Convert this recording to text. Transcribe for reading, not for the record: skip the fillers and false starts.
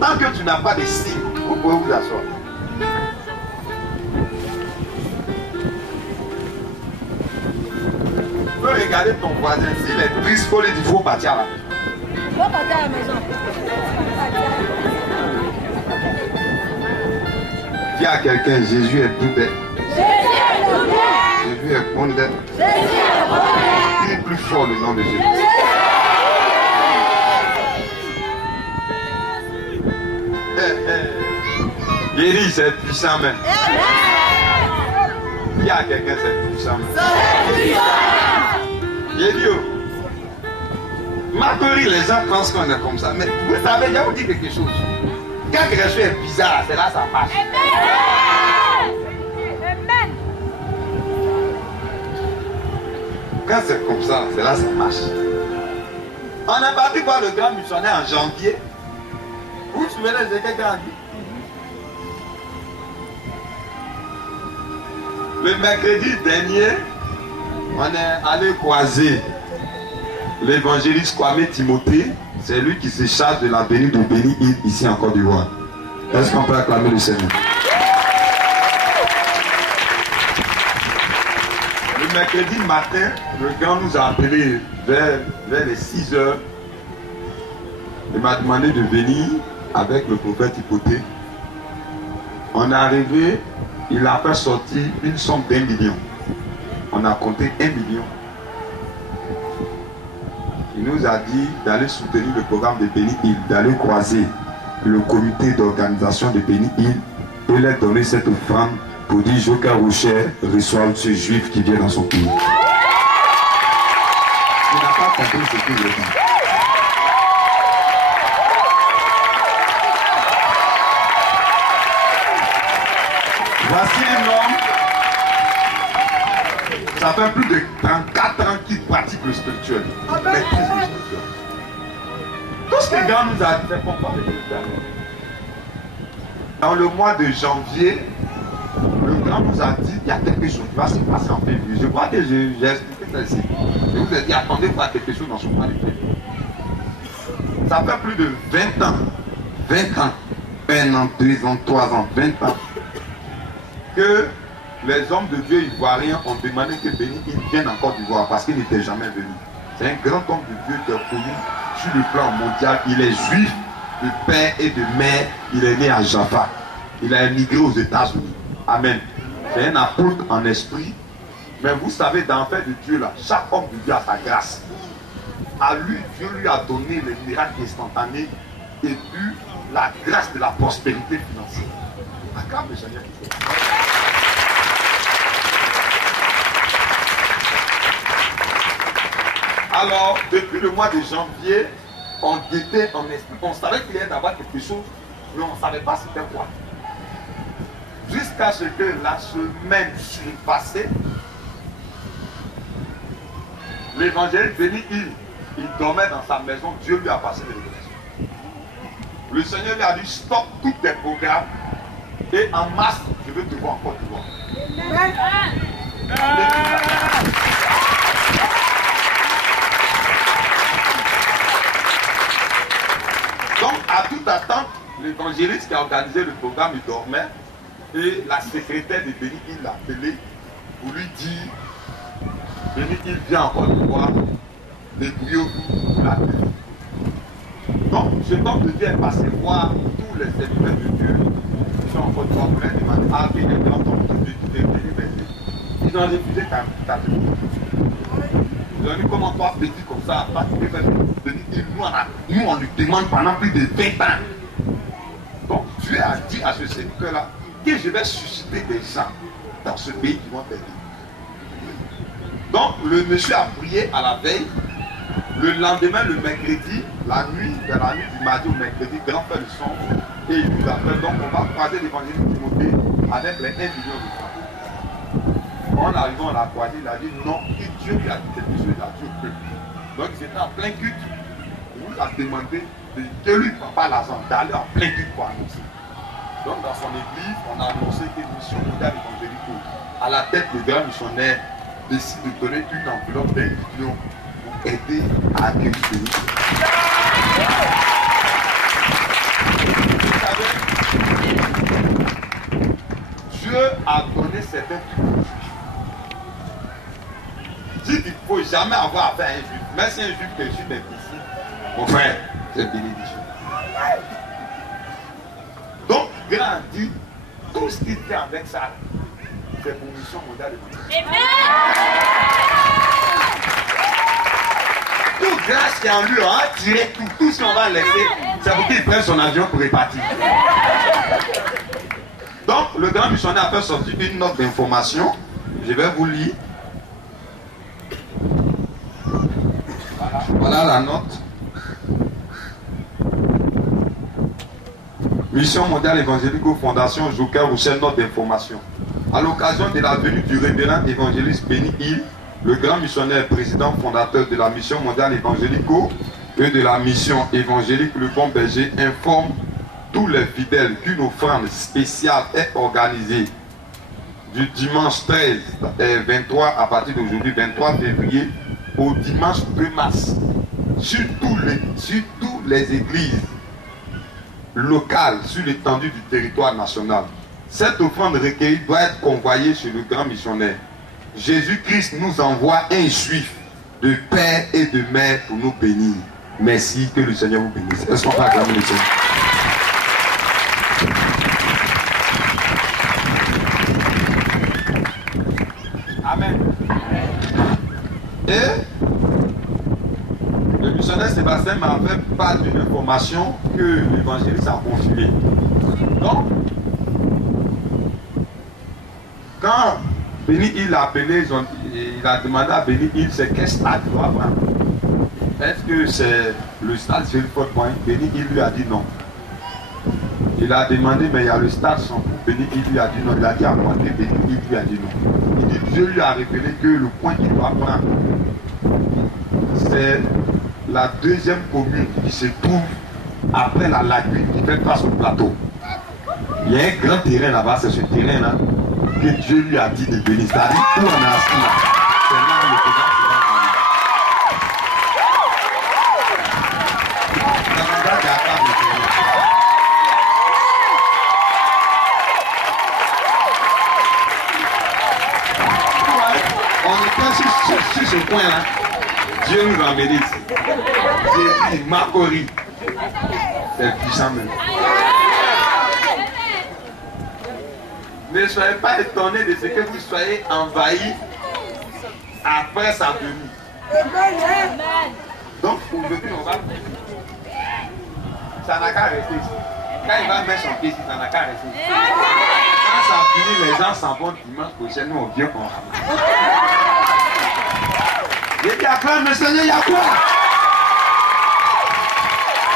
Tant que tu n'as pas de signe, vous pouvez vous asseoir. Tu peux regarder ton voisin, s'il est triste, il faut lui dire, il faut partir à la maison. Il faut partir à la maison. Dis à quelqu'un, Jésus est tout d'être. Jésus est bon d'être. Crie plus fort le nom de Jésus. Guéri, c'est puissant même. Dis à quelqu'un, c'est puissant même. Guéri. Marguerite, les gens pensent qu'on est comme ça. Mais vous savez, je vais vous dire quelque chose. Quand quelque chose est bizarre, c'est là que ça marche. Quand c'est comme ça, c'est là que ça marche. On est parti voir le grand missionnaire en janvier. Vous vous souvenez de ce quelqu'un a dit? Le mercredi dernier, on est allé croiser l'évangéliste Kwame Timothée. C'est lui qui se charge de la venue de Béni Hill ici en Côte d'Ivoire. Est-ce qu'on peut acclamer le Seigneur? Le mercredi matin, le gars nous a appelé vers les 6 heures. Il m'a demandé de venir avec le prophète Hypothée. On est arrivé, il a fait sortir une somme d'1 million. On a compté 1 million. Il nous a dit d'aller soutenir le programme de Béni Hill, d'aller croiser le comité d'organisation de Béni Hill et leur donner cette offrande pour dire Joker Rocher reçoit ce juif qui vient dans son pays. Il n'a pas compris ce qu'il veut dire. Voici un homme, ça fait plus de 34 ans qu'il pratique le spirituel. Maîtrise le spirituel. Tout ce que Dieu nous a dit, c'est comprendre le spirituel. Dans le mois de janvier, le grand nous a dit il y a quelque chose qui va se passer en février. Je crois que j'ai expliqué ça ici. Je vous ai dit attendez voir quelque chose dans ce mois de février. Ça fait plus de 20 ans, 1 an, 2 ans, 3 ans, 20 ans, que les hommes de Dieu ivoiriens ont demandé que Béni Hill vienne en Côte d'Ivoire parce qu'il n'était jamais venu. C'est un grand homme de Dieu qui est connu sur le plan mondial. Il est juif de père et de mère. Il est né à Jaffa. Il a émigré aux États-Unis. Amen. C'est un apôtre en esprit. Mais vous savez, dans l'affaire de Dieu, là, chaque homme de Dieu a sa grâce. À lui, Dieu lui a donné les miracles instantanés et puis la grâce de la prospérité financière. Acclame le Seigneur. Alors, depuis le mois de janvier, on guettait en esprit. On savait qu'il y allait avoir quelque chose, mais on ne savait pas c'était quoi. Jusqu'à ce que la semaine passée, l'évangile Béni Hill, il dormait dans sa maison, Dieu lui a passé les révélations. Le Seigneur lui a dit stop tous tes programmes et en masse, je veux te voir en Côte d'Ivoire. Donc, à toute attente, l'évangéliste qui a organisé le programme, il dormait. Et la secrétaire de Béni Hill l'a appelé pour lui dire Béni Hill vient en Côte d'Ivoire, débrouillez-vous pour la paix. Donc, ce homme de Dieu est passé voir tous les serviteurs de Dieu qui sont en Côte d'Ivoire pour leur demander ah, il y a un grand homme de Dieu qui est venu m'aider. Ils ont refusé ta demande. Ils ont dit comment toi, petit comme ça, pas de Béni Hill, nous on lui demande pendant plus de 20 ans. Donc, Dieu a dit à ce serviteur-là que je vais susciter des gens dans ce pays qui vont t'aider. Donc, le monsieur a prié à la veille. Le lendemain, le mercredi, la nuit du mardi au mercredi, grand frère le son, et il nous appelle. Donc, on va croiser l'évangile de Timothée avec les 1 million de francs. En arrivant, on l'a croisé, il a dit non, et Dieu lui a dit quelque chose, il a dit au peuple. Donc, il était en plein culte. Il nous a demandé de lui prendre pas l'argent, d'aller en plein culte pour annoncer. Donc, dans son église, on a annoncé qu'une mission mondiale évangélique. À la tête, le grand missionnaire décide de donner une enveloppe d'1 million pour aider à accueillir ce pays. c'est un truc. Dites qu'il ne faut jamais avoir affaire à un juif. Même si un juif péché d'être ici, mon frère, c'est bénédiction. Donc, grand dit, tout ce qu'il fait avec ça, c'est pour mission mondiale évangélique. Toute grâce qui est en lui, on va tirer tout ce qu'on va laisser, c'est pour qu'il prenne son avion pour repartir. Donc, le grand missionnaire a fait sortir une note d'information. Je vais vous lire. Voilà la note. Mission mondiale évangélique aux fondations Joker Roussel, note d'information. À l'occasion de la venue du révérend évangéliste Béni Hill, le grand missionnaire président fondateur de la mission mondiale évangélique et de la mission évangélique Le Bon Berger informe tous les fidèles qu'une offrande spéciale est organisée du dimanche 13 et 23 à partir d'aujourd'hui 23 février au dimanche 2 mars sur toutes les églises locales sur l'étendue du territoire national. Cette offrande recueillie doit être convoyée chez le grand missionnaire. Jésus-Christ nous envoie un juif de père et de mère pour nous bénir. Merci, que le Seigneur vous bénisse. Est-ce qu'on peut acclamer le Seigneur? Amen. Et le missionnaire Sébastien m'avait pas d'une information que l'évangéliste a confirmée. Donc, quand Béni Hill a appelé, il a demandé à Béni Hill c'est quel stade il doit prendre. Est-ce que c'est le stade Gilford Point? Béni Hill lui a dit non. Il a demandé, mais il y a le stade sans coup. Béni Hill lui a dit non. Il a dit à moi que Béni Hill lui a dit non. Il dit Dieu lui a révélé que le point qu'il doit prendre, c'est la deuxième commune qui se trouve après la lagune qui fait face au plateau. Il y a un grand terrain là-bas, c'est ce terrain-là que Dieu lui a dit de bénir. C'est-à-dire où on a assis là. C'est là où le programme on était sur ce point-là. Dieu nous a bénis. J'ai dit Macori. C'est puissant même. Ne soyez pas étonnés de ce que vous soyez envahis après sa venue. Donc aujourd'hui on va. Ça n'a qu'à rester ici. Quand il va mettre son pied ici, ça n'a qu'à rester ici. Quand ça finit, les gens s'en vont dimanche prochain, nous on vient qu'on ramasse. Il y a quoi, le Seigneur, il y a quoi?